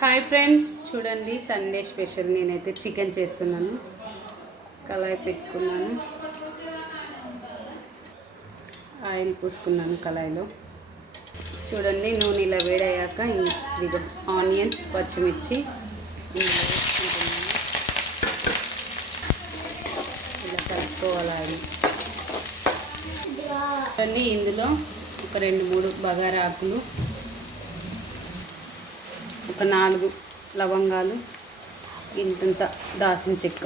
Hi friends, చూడండి Sunday special నేనైతే chicken చేస్తున్నాను. కళాయి పెట్టుకున్నాను, ఆయిల్ పూసుకున్నాను కళాయిలో. చూడండి నూనె ఇలా వేడయ్యాక ఇది ఆనియన్స్, పచ్చిమిర్చి ఇందులో వేసుకుంటున్నాను. ఇలా కలుపుకోవాలి ఆయిల్. చూడండి ఇందులో ఒక 2-3 బగారా ఆకులు, ఒక 4 లవంగాలు, ఇంతంత దాల్చిన చెక్క.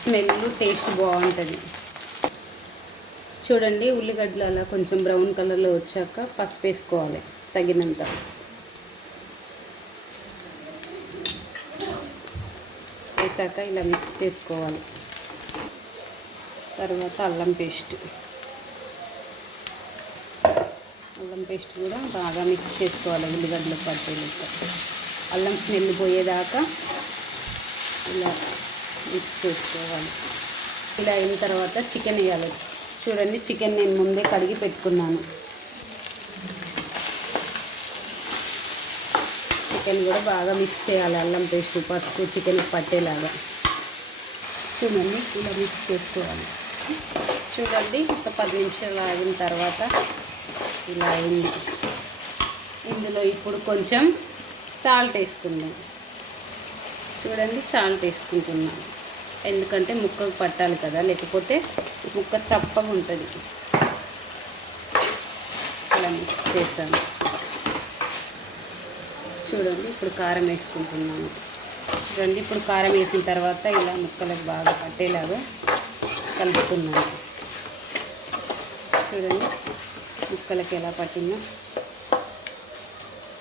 స్మెల్ టేస్ట్ బాగుంటుంది. చూడండి ఉల్లిగడ్డలు అలా కొంచెం బ్రౌన్ కలర్లో వచ్చాక పసుపు వేసుకోవాలి తగినంత. వేసాక ఇలా మిక్స్ చేసుకోవాలి. తర్వాత అల్లం పేస్ట్ కూడా బాగా మిక్స్ చేసుకోవాలి. ఉల్లిగడ్డలు పట్టేలాక అల్లం స్మెల్ పోయేదాకా ఇలా మిక్స్ చేసుకోవాలి. ఇలా అయిన తర్వాత చికెన్ వేయాలి. చూడండి చికెన్ నేను ముందే కడిగి పెట్టుకున్నాను. చికెన్ కూడా బాగా మిక్స్ చేయాలి. అల్లం పేస్ట్, పసుపు చికెన్కి పట్టేలాగా. చూడండి ఇలా మిక్స్ చేసుకోవాలి. చూడండి ఒక 10 నిమిషాలు ఆగిన తర్వాత ఇలా అయింది. ఇందులో ఇప్పుడు కొంచెం సాల్ట్ వేసుకుందాం. చూడండి సాల్ట్ వేసుకుంటున్నాను, ఎందుకంటే ముక్కకు పట్టాలి కదా, లేకపోతే ముక్క చప్పగా ఉంటుంది. ఇలా మిక్స్ చేస్తాను. చూడండి ఇప్పుడు కారం వేసుకుంటున్నాను. చూడండి ఇప్పుడు కారం వేసిన తర్వాత ఇలా ముక్కలకు బాగా పట్టేలాగా కలుపుతున్నాను. చూడండి ముక్కలకి ఎలా పట్టిందో.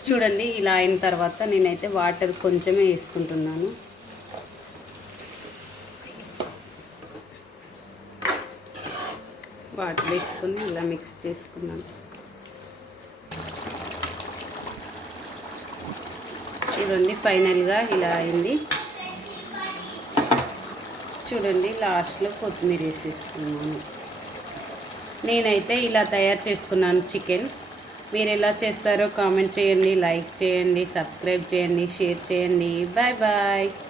చూడండి ఇలా అయిన తర్వాత నేనైతే వాటర్ కొంచెమే వేసుకుంటున్నాను. వాటర్ వేసుకొని ఇలా మిక్స్ చేసుకున్నాను. చూడండి ఫైనల్గా ఇలా అయింది. చూడండి లాస్ట్లో కొత్తిమీర వేసేసుకున్నాను. నేనైతే ఇలా తయారు చేసుకున్నాను చికెన్. మీరు ఎలా చేస్తారో కామెంట్ చేయండి, లైక్ చేయండి, సబ్స్క్రైబ్ చేయండి, షేర్ చేయండి. Bye bye.